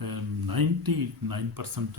99%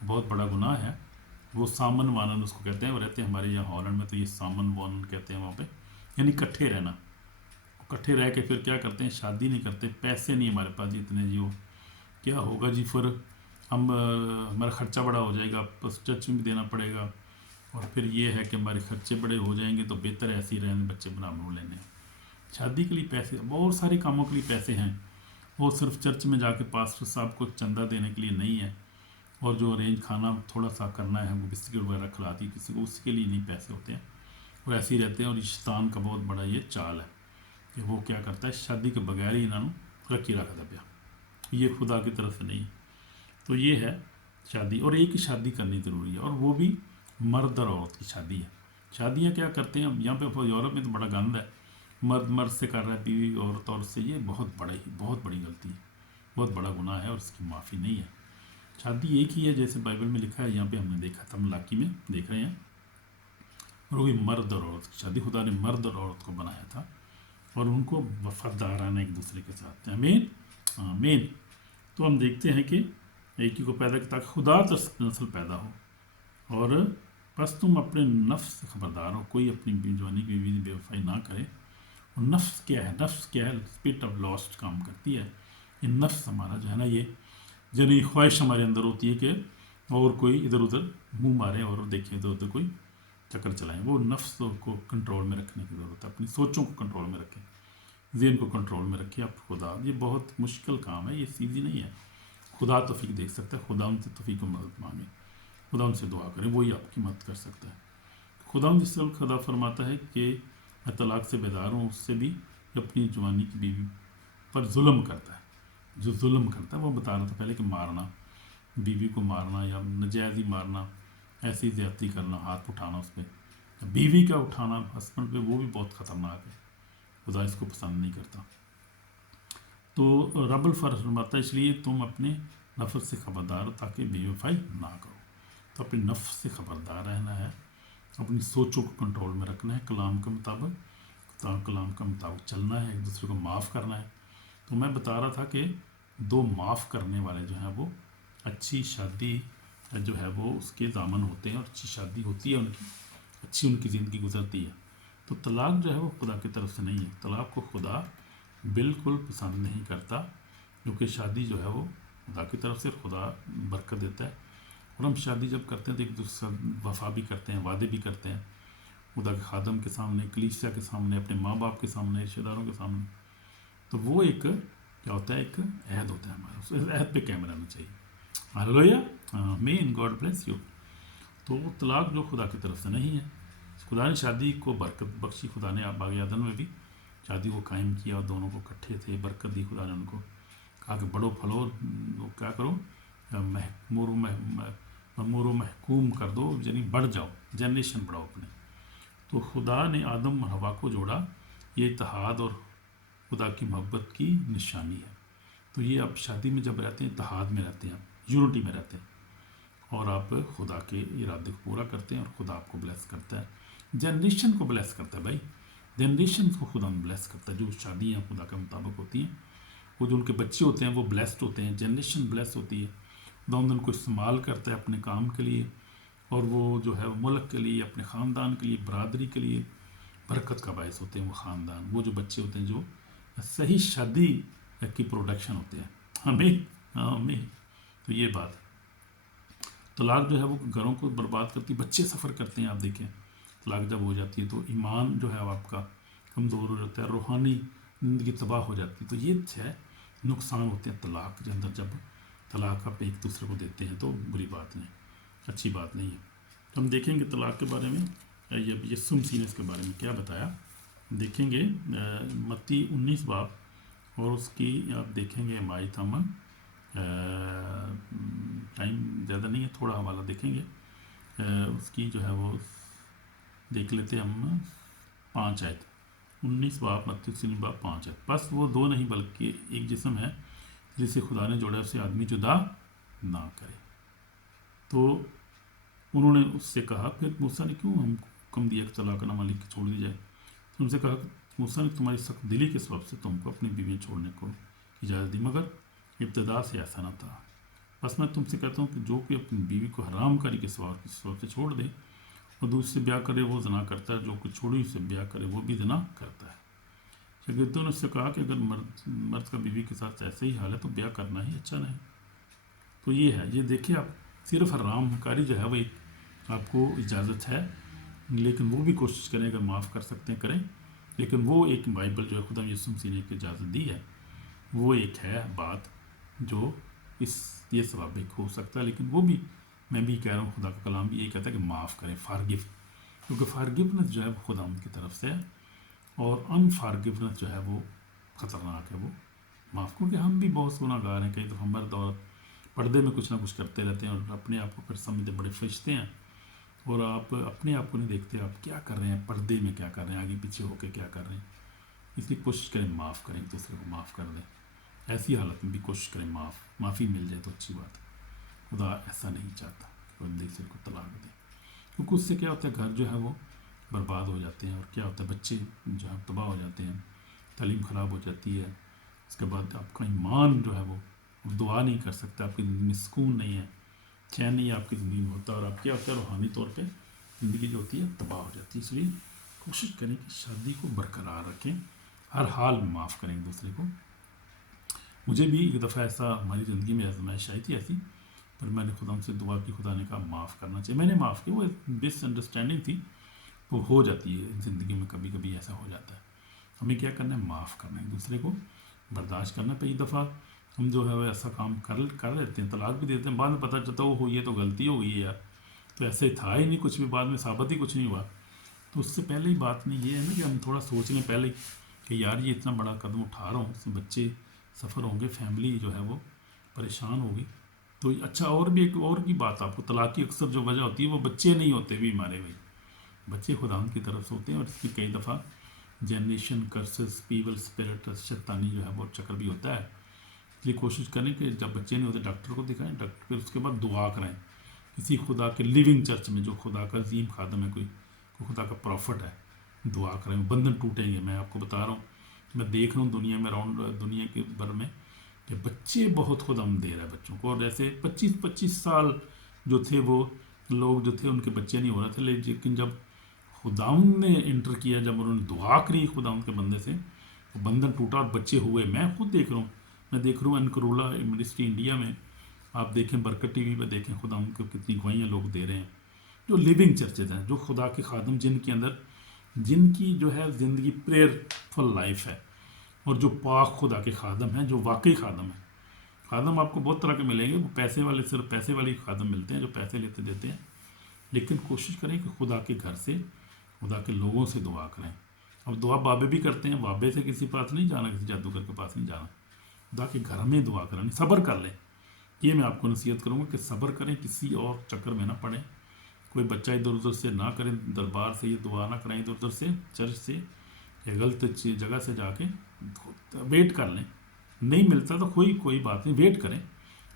بہت بڑا گناہ ہے۔ وہ سامن وانن اس کو کہتے ہیں، وہ رہتے ہیں ہمارے یہاں ہالینڈ میں، تو یہ سامن وانن کہتے ہیں وہاں پہ، یعنی کٹھے رہنا۔ کٹھے رہ کے پھر کیا کرتے ہیں، شادی نہیں کرتے، پیسے نہیں ہمارے پاس اتنے جی، وہ کیا ہوگا جی، پھر ہم ہمارا خرچہ بڑا ہو جائے گا، بس چرچ میں بھی دینا پڑے گا، اور پھر یہ ہے کہ ہمارے خرچے بڑے ہو جائیں گے، تو بہتر ایسے ہی رہنے، بچے بنا لینے ہیں۔ شادی کے لیے پیسے، بہت سارے کاموں کے لیے پیسے ہیں، وہ صرف چرچ میں جا کے پاسٹر صاحب کو چندہ دینے کے لیے نہیں ہے، اور جو ارینج کھانا تھوڑا سا کرنا ہے، وہ بسکٹ وغیرہ کھلاتی کسی کو، اس کے لیے نہیں پیسے ہوتے ہیں، اور ایسے ہی رہتے ہیں۔ اور یہ شیطان کا بہت بڑا یہ چال ہے کہ وہ کیا کرتا ہے، شادی کے بغیر ہی انہوں رکھی رکھتا پیا، یہ خدا کی طرف سے نہیں۔ تو یہ ہے شادی، اور ایک ہی شادی کرنی ضروری ہے، اور وہ بھی مرد اور عورت کی شادی ہے۔ شادیاں کیا کرتے ہیں یہاں پہ یورپ میں تو بڑا گند ہے، مرد مرد سے کر رہا ہے، بیوی عورت سے، یہ بہت بڑی غلطی ہے، بہت بڑا گناہ ہے، اور اس کی معافی نہیں ہے۔ شادی ایک ہی ہے، جیسے بائبل میں لکھا ہے، یہاں پہ ہم نے دیکھا تھا، ملاکی میں دیکھ رہے ہیں، اور وہی مرد اور عورت کی شادی، خدا نے مرد اور عورت کو بنایا تھا، اور ان کو وفادارانہ ایک دوسرے کے ساتھ، آمین آمین۔ تو ہم دیکھتے ہیں کہ ایک ہی کو پیدا کیا تاکہ خدا تک نسل پیدا ہو، اور بس تم اپنے نفس سے خبردار ہو، کوئی اپنی جوانی کی بیوی بے وفائی نہ کرے۔ اور نفس کیا ہے، نفس کیا ہے، اسپرٹ آف لاسٹ کام کرتی ہے، یہ نفس ہمارا جو ہے نا، یہ جنی خواہش ہمارے اندر ہوتی ہے کہ اور کوئی ادھر ادھر منہ مارے اور دیکھیں ادھر ادھر کوئی چکر چلائیں، وہ نفس کو کنٹرول میں رکھنے کی ضرورت ہے، اپنی سوچوں کو کنٹرول میں رکھیں، ذہن کو کنٹرول میں رکھیں آپ خدا، یہ بہت مشکل کام ہے، یہ ایزی نہیں ہے، خدا توفیق دیکھ سکتا ہے، خدا ان سے توفیق و مدد مانگیں، خدا ان سے دعا کریں، وہی آپ کی مدد کر سکتا ہے۔ خدا جس طرح خدا فرماتا ہے کہ میں طلاق سے بیدار ہوں، اس سے بھی اپنی جوانی کی بیوی پر ظلم کرتا ہے، جو ظلم کرتا ہے، وہ بتا رہا تھا پہلے کہ مارنا، بیوی کو مارنا یا نجائز ہی مارنا، ایسی زیادتی کرنا، ہاتھ اٹھانا اس پہ، بیوی کا اٹھانا ہسبینڈ پہ، وہ بھی بہت خطرناک ہے، خدا اس کو پسند نہیں کرتا۔ تو رب الفرز فرماتا ہے اس لیے تم اپنے نفس سے خبردار ہو تاکہ بے وفائی نہ کرو۔ تو اپنے نفس سے خبردار رہنا ہے، اپنی سوچوں کو کنٹرول میں رکھنا ہے، کلام کے مطابق، کلام کا مطابق چلنا ہے، ایک دوسرے کو معاف کرنا ہے۔ تو میں بتا رہا تھا کہ دو معاف کرنے والے جو ہیں وہ اچھی شادی جو ہے وہ اس کے ضامن ہوتے ہیں، اور اچھی شادی ہوتی ہے ان کی، اچھی ان کی زندگی گزرتی ہے۔ تو طلاق جو ہے وہ خدا کی طرف سے نہیں ہے، طلاق کو خدا بالکل پسند نہیں کرتا، کیونکہ شادی جو ہے وہ خدا کی طرف سے، خدا برکت دیتا ہے، اور ہم شادی جب کرتے ہیں تو ایک دوسرے وفا بھی کرتے ہیں، وعدے بھی کرتے ہیں، خدا کے خادم کے سامنے، کلیسیا کے سامنے، اپنے ماں باپ کے سامنے، رشتہ داروں کے سامنے۔ تو وہ ایک کیا ہوتا ہے، ایک عہد ہوتا ہے ہمارا، اس عہد پہ قائم رہنا چاہیے۔ ہاللیلویہ، آمین، گاڈ بلیس یو۔ تو وہ طلاق جو خدا کی طرف سے نہیں ہے، خدا نے شادی کو برکت بخشی، خدا نے باغ عدن میں بھی شادی کو قائم کیا، اور دونوں کو اکٹھے تھے، برکت دی خدا نے ان کو، کہا کہ بڑو پھلو، کیا کرو، مور و محکوم کر دو، یعنی بڑھ جاؤ، جنریشن بڑھاؤ اپنے۔ تو خدا نے آدم اور حوا کو جوڑا، یہ اتحاد اور خدا کی محبت کی نشانی ہے۔ تو یہ آپ شادی میں جب رہتے ہیں، اتحاد میں رہتے ہیں، آپ یونٹی میں رہتے ہیں، اور آپ خدا کے ارادے کو پورا کرتے ہیں، اور خدا آپ کو بلیس کرتا ہے، جنریشن کو بلیس کرتا ہے، بھائی جنریشن کو خدا بلیس کرتا ہے۔ جو شادیاں خدا کے مطابق ہوتی ہیں، وہ جو ان کے بچے ہوتے ہیں وہ بلیسڈ ہوتے ہیں، جنریشن بلیس ہوتی ہے، خدا ان کو استعمال کرتا ہے اپنے کام کے لیے، اور وہ جو ہے ملک کے لیے، اپنے خاندان کے لیے، برادری کے لیے برکت کا باعث ہوتے ہیں، وہ خاندان، وہ جو بچے ہوتے ہیں جو صحیح شادی کی پروڈکشن ہوتے ہیں، آمین آمین۔ تو یہ بات ہے، طلاق جو ہے وہ گھروں کو برباد کرتی، بچے سفر کرتے ہیں، آپ دیکھیں طلاق جب ہو جاتی ہے تو ایمان جو ہے وہ آپ کا کمزور ہو جاتا ہے، روحانی زندگی تباہ ہو جاتی ہے۔ تو یہ ہے نقصان ہوتے ہیں طلاق کے اندر، جب طلاق آپ ایک دوسرے کو دیتے ہیں تو بری بات نہیں، اچھی بات نہیں ہے۔ ہم دیکھیں گے طلاق کے بارے میں، یسوع مسیح نے اس کے بارے میں کیا بتایا، دیکھیں گے متی 19 باب، اور اس کی آپ دیکھیں گے آیت ہم، ٹائم زیادہ نہیں ہے، تھوڑا حوالہ دیکھیں گے، اس کی جو ہے وہ دیکھ لیتے ہم 5 آیت، 19 باب متی 19 باب 5 آیت۔ بس وہ دو نہیں بلکہ ایک جسم ہے، جسے خدا نے جوڑا اسے آدمی جدا نہ کرے۔ تو انہوں نے اس سے کہا، پھر موسیٰ نے کیوں ہم حکم دیا کہ طلاق نامہ لکھ کے چھوڑ دی جائے؟ تو ان سے کہا کہ موسیٰ نے تمہاری سخت دلی کے سبب سے تم کو اپنی بیویاں چھوڑنے کو اجازت دی، مگر ابتدا سے ایسا نہ تھا. بس میں تم سے کہتا ہوں کہ جو کہ اپنی بیوی کو حرام کاری کے سوا کسی سبب سے چھوڑ دے اور دوسرے سے بیاہ کرے وہ زنا کرتا ہے, جو کہ چھوڑی سے بیاہ کرے وہ بھی زنا کرتا ہے. شاگردوں نے اس سے کہا کہ اگر مرد کا بیوی کے ساتھ ایسے ہی حال ہے تو بیاہ کرنا ہی اچھا نہیں. تو یہ ہے, یہ دیکھیں آپ, صرف حرام کاری جو ہے وہ آپ کو اجازت ہے, لیکن وہ بھی کوشش کریں اگر معاف کر سکتے ہیں کریں. لیکن وہ ایک بائبل جو ہے خدا یسوع مسیح نے اجازت دی ہے, وہ ایک ہے بات جو یہ سوابق ہو سکتا ہے. لیکن وہ بھی میں بھی کہہ رہا ہوں, خدا کا کلام بھی یہ کہتا ہے کہ معاف کریں, فارگیو, کیونکہ فارگیونیس جو ہے وہ خدا کی طرف سے ہے, اور ان فارگیونیس جو ہے وہ خطرناک ہے. وہ معاف, کیونکہ ہم بھی بہت گناہ گار ہیں. کئی دفعہ مرد اور پردے میں کچھ نہ کچھ کرتے رہتے ہیں اور اپنے آپ کو پھر سمجھتے بڑے فرشتے ہیں, اور آپ اپنے آپ کو نہیں دیکھتے آپ کیا کر رہے ہیں, پردے میں کیا کر رہے ہیں, آگے پیچھے ہو کے کیا کر رہے ہیں. اس لیے کوشش کریں معاف کریں, ایک دوسرے کو معاف کر دیں. ایسی حالت میں بھی کوشش کریں معافی مل جائے تو اچھی بات ہے. خدا ایسا نہیں چاہتا کہ بندے سے کو طلاق دیں, کیونکہ اس سے کیا ہوتا ہے گھر جو ہے وہ برباد ہو جاتے ہیں, اور کیا ہوتا ہے بچے جو ہے تباہ ہو جاتے ہیں, تعلیم خراب ہو جاتی ہے. اس کے بعد آپ کا ایمان جو ہے وہ دعا نہیں کر سکتا, آپ کی زندگی میں سکون نہیں ہے, چین نہیں آپ کی زندگی میں ہوتا, اور آپ کیا ہوتا ہے روحانی طور پہ زندگی جو ہوتی ہے تباہ ہو جاتی ہے. اس لیے کوشش کریں کہ شادی کو برقرار رکھیں, ہر حال میں معاف کریں ایک دوسرے کو. مجھے بھی ایک دفعہ ایسا ہماری زندگی میں آزمائش آئی تھی ایسی, پر میں نے خدا سے دعا کی, خدا نے کہا معاف کرنا چاہیے. میں نے معاف کیا, وہ مس انڈرسٹینڈنگ تھی, وہ ہو جاتی ہے زندگی میں, کبھی کبھی ایسا ہو جاتا ہے. ہمیں کیا کرنا ہے, معاف کرنا ہے, ایک دوسرے کو برداشت کرنا. پہ ایک دفعہ ہم جو ہے وہ ایسا کام کر لیتے ہیں, طلاق بھی دیتے ہیں, بعد میں پتہ چلتا وہ یہ تو غلطی ہو گئی ہے یار, تو ایسے تھا ہی نہیں کچھ بھی, بعد میں ثابت ہی کچھ نہیں ہوا. تو اس سے پہلے ہی بات نہیں یہ ہے نا کہ ہم تھوڑا سوچ لیں پہلے کہ یار یہ اتنا بڑا قدم اٹھا رہا ہوں, اس سے بچے سفر ہوں گے, فیملی جو ہے وہ پریشان ہوگی. تو اچھا, اور بھی ایک اور کی بات, آپ کو طلاق کی اکثر جو وجہ ہوتی ہے وہ بچے نہیں ہوتے بھی ہمارے بھائی, بچے خدا کی طرف سے ہوتے ہیں. اور اس کی کئی دفعہ جنریشن کرسز, پیول اسپرٹ, شیطانی جو ہے وہ چکر بھی ہوتا ہے. اس لیے کوشش کریں کہ جب بچے نہیں ہوتے ڈاکٹر کو دکھائیں, ڈاکٹر پھر اس کے بعد دعا کریں کسی خدا کے لیونگ چرچ میں, جو خدا کا عظیم خادم ہے, کوئی خدا کا پروفٹ ہے, دعا کریں, بندھن ٹوٹیں گے. میں آپ کو بتا رہا ہوں, میں دیکھ رہا ہوں دنیا میں, راؤنڈ دنیا کے بھر میں, کہ بچے بہت خدا دے رہا ہے بچوں کو. اور جیسے 25 سال جو تھے وہ لوگ جو تھے ان کے بچے نہیں ہو رہے تھے, لیکن جب خداوند نے انٹر کیا, جب انہوں نے دعا کری خداوند کے بندے سے, وہ بندھن ٹوٹا اور بچے ہوئے. میں خود دیکھ رہا ہوں, میں دیکھ رہا ہوں انکرولا یونیورسٹی انڈیا میں, آپ دیکھیں برکت ٹی وی پہ دیکھیں خداوند کو کتنی گواہیاں لوگ دے رہے ہیں, جو لیونگ چرچز ہیں, جو خدا کے خادم, جن کے اندر جن کی جو ہے زندگی پریئر فل لائف ہے, اور جو پاک خدا کے خادم ہیں, جو واقعی خادم ہیں. خادم آپ کو بہت طرح کے ملیں گے, وہ پیسے والے, صرف پیسے والے خادم ملتے ہیں جو پیسے لیتے دیتے ہیں. لیکن کوشش کریں کہ خدا کے گھر سے, خدا کے لوگوں سے دعا کریں. اب دعا بابے بھی کرتے ہیں, بابے سے کسی پاس نہیں جانا, کسی جادوگر کے پاس نہیں جانا, خدا کے گھر میں دعا کریں, صبر کر لیں. یہ میں آپ کو نصیحت کروں گا کہ صبر کریں, کسی اور چکر میں نہ پڑیں, کوئی بچہ ادھر ادھر سے نہ کریں, دربار سے یہ دعا نہ کریں, ادھر ادھر سے چرچ سے یا غلط جگہ سے جا کے ویٹ کر لیں. نہیں ملتا تو کوئی بات نہیں, ویٹ کریں,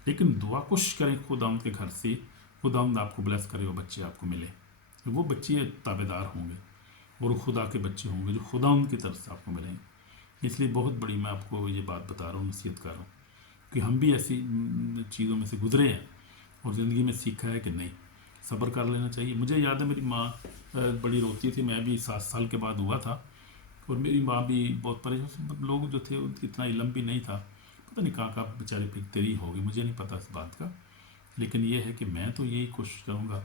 لیکن دعا کوشش کریں خداوند کے گھر سے, خداوند آپ کو بلیس کرے, وہ بچے آپ کو ملے, وہ بچے تابع دار ہوں گے, اور وہ خدا کے بچے ہوں گے جو خداوند کی طرف سے آپ کو ملیں گے. اس لیے بہت بڑی میں آپ کو یہ بات بتا رہا ہوں, نصیحت کر رہا ہوں, کہ ہم بھی ایسی چیزوں میں سے گزرے ہیں, اور زندگی میں سیکھا ہے کہ نہیں, صبر کر لینا چاہیے. مجھے یاد ہے میری ماں بڑی روتی تھی, میں بھی 7 سال کے بعد ہوا تھا, اور میری ماں بھی بہت پریشان, لوگ جو تھے اتنا علم بھی نہیں تھا, پتہ نہیں کہاں بیچارے پھرتے ہی ہوگی, مجھے نہیں پتہ اس بات کا. لیکن یہ ہے کہ میں تو یہی کوشش کروں گا.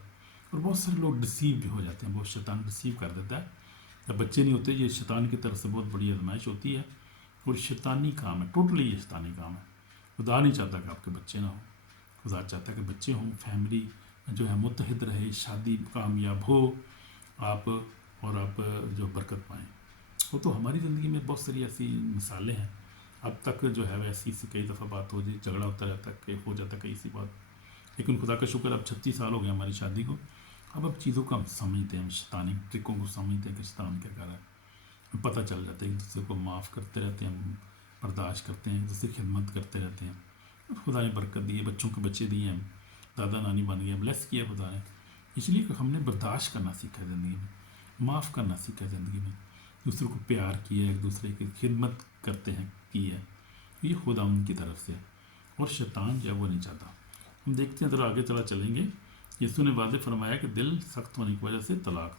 اور بہت سارے لوگ ڈسیو بھی ہو جاتے ہیں, بہت شیطان ڈسیو کر دیتا ہے, جب بچے نہیں ہوتے. یہ شیطان کی طرف سے بہت بڑی آزمائش ہوتی ہے, اور شیطانی کام ہے, ٹوٹلی یہ شیطانی کام ہے. خدا نہیں چاہتا کہ آپ کے بچے نہ ہوں, خدا چاہتا ہے کہ بچے ہوں, فیملی جو ہے متحد رہے, شادی کامیاب ہو, آپ اور آپ جو برکت پائیں. وہ تو ہماری زندگی میں بہت ساری ایسی مثالیں ہیں. اب تک جو ہے ایسی سے کئی دفعہ بات ہو جائے, جھگڑا ہوتا رہتا ہے, کہ ہو جاتا ہے کئی سی بات. لیکن خدا کا شکر, اب 36 سال ہو گئے ہماری شادی کو, اب چیزوں کو ہم سمجھتے ہیں, ہم شیطانی ٹرکوں کو سمجھتے ہیں کہ شیطان کیا کر رہا ہے, پتہ چل جاتا ہے. ایک دوسرے کو معاف کرتے رہتے ہیں, ہم برداشت کرتے ہیں, ایک دوسرے کی خدمت کرتے رہتے ہیں. خدا نے برکت دی ہے, بچوں کے بچے دیے ہیں, دادا نانی بن گئے, بلیس کیا خدا نے. اس لیے کہ ہم نے برداشت کرنا سیکھا زندگی میں, معاف کرنا سیکھا زندگی میں, دوسرے کو پیار کیا, ایک دوسرے کی خدمت کرتے ہیں کی ہے. یہ خدا ان کی طرف سے. اور شیطان جو ہے وہ نہیں چاہتا. ہم دیکھتے ہیں ذرا آگے چلیں گے. یسوع نے واضح فرمایا کہ دل سخت ہونے کی وجہ سے طلاق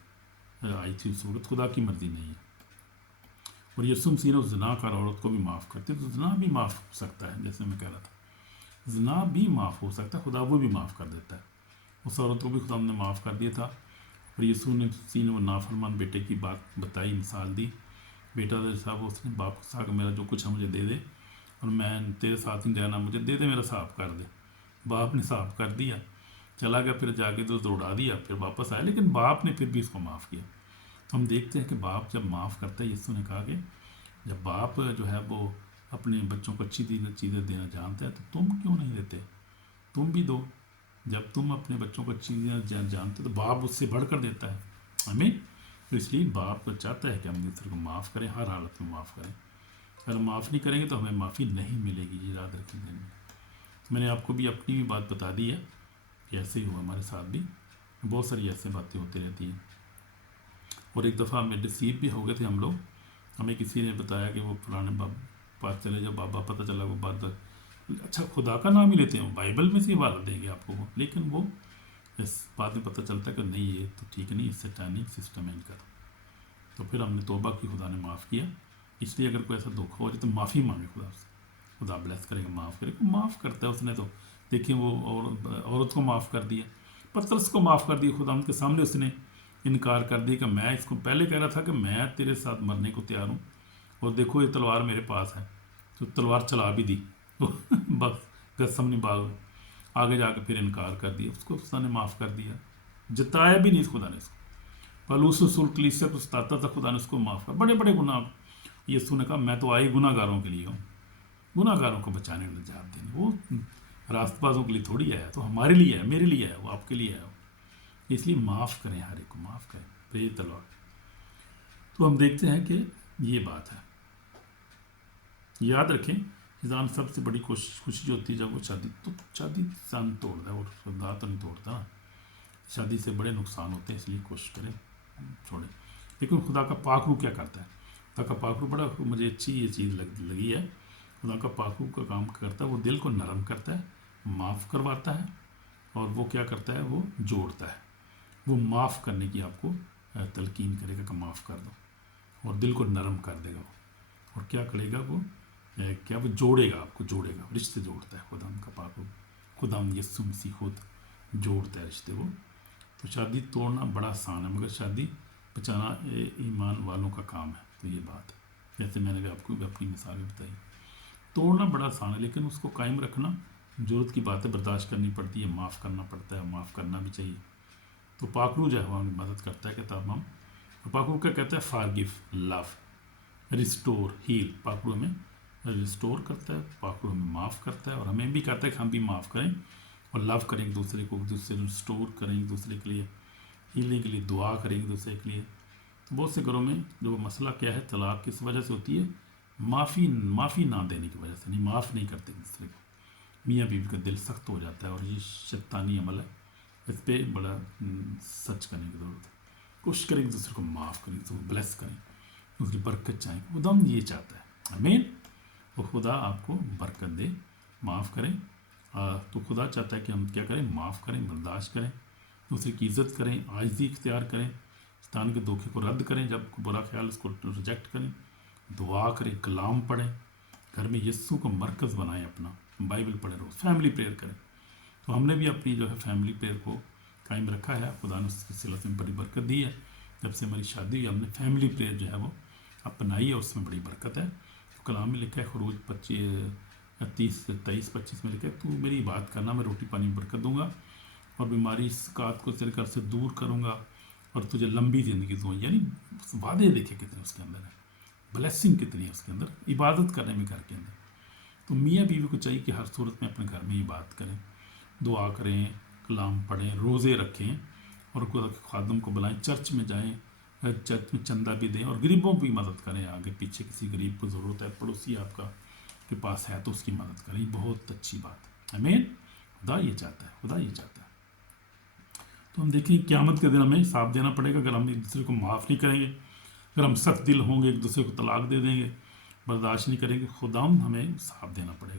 آئی تھی اس وقت، خدا کی مرضی نہیں ہے. اور یسوع مسیح نے اس زنا کار عورت کو بھی معاف کرتے، تو زنا بھی معاف ہو سکتا ہے. جیسے میں کہہ رہا تھا زنا بھی معاف ہو سکتا ہے، خدا وہ بھی معاف کر دیتا ہے. اس عورت کو بھی خدا نے معاف کر دیا تھا. اور یسوع نے وہ نافرمان بیٹے کی بات بتائی، مثال دی. بیٹا صاحب اس نے باپ کو کہا کہ میرا جو کچھ ہے مجھے دے دے، اور میں تیرے ساتھ نہیں رہنا، مجھے دے دے، میرا صاف کر دے. باپ نے صاف کر دیا، چلا گیا، پھر جا کے تو دوڑا دیا، پھر واپس آیا، لیکن باپ نے پھر بھی اس کو معاف کیا. ہم دیکھتے ہیں کہ باپ جب معاف کرتا ہے، یسوع نے کہا کہ جب باپ جو ہے وہ اپنے بچوں کو اچھی چیزیں دینا جانتا ہے تو تم کیوں نہیں دیتے؟ تم بھی دو. جب تم اپنے بچوں کو اچھی چیزیں جانتے تو باپ اس سے بڑھ کر دیتا ہے ہمیں. تو اس لیے باپ چاہتا ہے کہ ہم دوسرے کو معاف کریں، ہر حالت میں معاف کریں. اگر ہم معاف نہیں کریں گے تو ہمیں معافی نہیں ملے گی. یہ یاد رکھیں دن میں نے آپ کو بھی اپنی بھی بات بتا دی ہے کہ ایسے ہی ہوا ہمارے ساتھ بھی. بہت ساری ایسے باتیں ہوتی رہتی ہیں. اور ایک دفعہ ہمیں ڈسیو بھی ہو گئے تھے ہم لوگ. ہمیں کسی نے بتایا کہ وہ فلانے پاس چلے جب بابا، پتہ چلا وہ بات اچھا خدا کا نام ہی لیتے ہیں، بائبل میں سے عبارت دیں گے آپ کو وہ، لیکن وہ اس بات میں پتہ چلتا ہے کہ نہیں یہ تو ٹھیک نہیں، اس سیٹانک سسٹم ہے ان کا. تو پھر ہم نے توبہ کی، خدا نے معاف کیا. اس لیے اگر کوئی ایسا دھوکہ ہو جائے تو معافی مانگے خدا سے. خدا بلیس کرے گا، معاف کرے گا. معاف کرتا ہے اس نے. تو دیکھیں وہ عورت کو معاف کر دیا، پترس کو معاف کر دیا. خدا ان کے سامنے اس نے انکار کر دیا کہ میں اس کو پہلے کہہ رہا تھا کہ میں تیرے ساتھ مرنے کو تیار ہوں، اور دیکھو یہ تلوار میرے پاس ہے. تو تلوار چلا بھی دی بس گتسمنی باغ میں. آگے جا کے پھر انکار کر دیا. اس کو خدا نے معاف کر دیا، جتایا بھی نہیں خدا نے اس کو. پلوس رسول کلیسیا کو ستاتا تھا، خدا نے اس کو معاف کر. بڑے بڑے گناہ یسوع نے کہا میں تو آئی گناہ گاروں کے لیے ہوں، گناہ گاروں کو بچانے کے نجات دینے. وہ راست بازوں کے لیے تھوڑی آیا، تو ہمارے لیے ہے، میرے لیے ہے، وہ آپ کے لیے ہے. اس لیے معاف کریں، ہر ایک کو معاف کریں. پھر تلوار. تو ہم دیکھتے ہیں کہ یہ بات ہے. یاد رکھیں انسان سب سے بڑی خوشی جو ہوتی ہے جب وہ شادی انسان توڑتا ہے، اور خدا تو نہیں توڑتا نا. شادی سے بڑے نقصان ہوتے ہیں، اس لیے کوشش کریں چھوڑیں. لیکن خدا کا پاک روح کیا کرتا ہے؟ خدا کا پاک روح بڑا مجھے اچھی یہ چیز لگی ہے. خدا کا پاک روح کا کام کرتا ہے، وہ دل کو نرم کرتا ہے، معاف کرواتا ہے. اور وہ کیا کرتا ہے؟ وہ جوڑتا ہے. وہ معاف کرنے کی آپ کو تلقین کرے گا کہ معاف کر دو، اور دل کو نرم کر دے گا وہ. اور کیا کرے گا وہ جوڑے گا، آپ کو جوڑے گا. رشتے جوڑتا ہے خدا کا پاک روح. خدا یسوع مسیح خود جوڑتا ہے رشتے کو. تو شادی توڑنا بڑا آسان ہے، مگر شادی بچانا ایمان والوں کا کام ہے. تو یہ بات ہے، جیسے میں نے آپ کو اپنی مثال بتائی. توڑنا بڑا آسان ہے، لیکن اس کو قائم رکھنا ضرورت کی بات ہے. برداشت کرنی پڑتی ہے، معاف کرنا پڑتا ہے، معاف کرنا بھی چاہیے. تو پاک روح جو ہے وہ ہمیں مدد کرتا ہے کہ تب ہم. پاک روح کیا کہتا ہے؟ فارگیو، لو، ریسٹور، ہیل. پاک روح ہمیں ریسٹور کرتا ہے، پاک روح ہمیں معاف کرتا ہے، اور ہمیں بھی کہتا ہے کہ ہم بھی معاف کریں اور لو کریں ایک دوسرے کو، ایک دوسرے ریسٹور کریں ایک دوسرے کے لیے، ہیلنے کے لیے دعا کریں ایک دوسرے کے لیے. تو بہت سے گھروں میں جو مسئلہ کیا ہے، طلاق کس وجہ سے ہوتی ہے؟ معافی نہ دینے کی وجہ سے. نہیں معاف نہیں کرتے ایک دوسرے کو. میاں بیوی کا دل سخت ہو جاتا ہے، اور یہ شیطانی عمل ہے. اس پہ بڑا سچ کرنے کی ضرورت ہے. کوشش کریں ایک دوسرے کو معاف کریں، دوسرے کو بلیس کریں، اس کی برکت چاہیں. خدا یہ چاہتا ہے. آمین. وہ خدا آپ کو برکت دے. معاف کریں. تو خدا چاہتا ہے کہ ہم کیا کریں؟ معاف کریں، برداشت کریں، دوسرے کی عزت کریں، عاجزی اختیار کریں، شیطان کے دھوکے کو رد کریں. جب کوئی برا خیال اس کو ریجیکٹ کریں، دعا کریں، کلام پڑھیں، گھر میں یسوع کو مرکز بنائیں اپنا، بائبل پڑھیں، روز فیملی پریئر کریں. تو ہم نے بھی اپنی جو ہے فیملی پریئر کو قائم رکھا ہے. خدا نے اس کی صلت میں بڑی برکت دی ہے. جب سے ہماری شادی ہوئی، ہم نے فیملی پریئر جو ہے وہ اپنائی ہے، اور اس میں بڑی برکت ہے. تو کلام میں لکھا ہے، خروج 23-25 میں لکھا ہے، تو میری بات کرنا، میں روٹی پانی برکت دوں گا، اور بیماری سکات کو تیرے گھر سے دور کروں گا، اور تجھے لمبی زندگی دوں. یعنی وعدے دیکھے کتنے اس کے اندر ہے، بلیسنگ کتنی ہے اس کے اندر، عبادت کرنے میں گھر کے اندر. تو میاں بیوی کو چاہیے کہ ہر صورت میں اپنے گھر میں عبادت کریں، دعا کریں، کلام پڑھیں، روزے رکھیں، اور خادم کو بلائیں، چرچ میں جائیں، چرچ میں چندہ بھی دیں، اور غریبوں کی مدد کریں. آگے پیچھے کسی غریب کو ضرورت ہے، پڑوسی آپ کا کے پاس ہے تو اس کی مدد کریں. بہت اچھی بات ہے. آمین. خدا یہ چاہتا ہے، خدا یہ چاہتا ہے. تو ہم دیکھیں قیامت کے دن ہمیں حساب دینا پڑے گا. اگر ہم ایک دوسرے کو معاف نہیں کریں گے، اگر ہم سخت دل ہوں گے، ایک دوسرے کو طلاق دے دیں گے، برداشت نہیں کریں گے، خدا ہمیں حساب دینا پڑے گا.